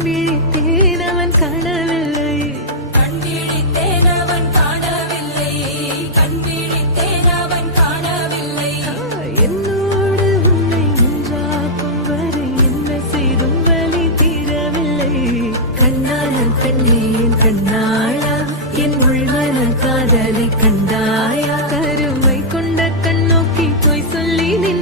விழித்தேன் அவன் காணவில்லை, கண் விழித்தேன் அவன் காணவில்லை, கண் விழித்தேன் அவன் காணவில்லை. என்னோடு உன்னை ஒன்றாக்கும் வரை என்ன செய்தும் வலி தீரவில்லை. கண்ணான பெண்ணே என் கண்ணாளா, என் உள்மன காதலை கண்டாயா? கருமை கொண்ட கண்ணோக்கி போய் சொல்லி நின்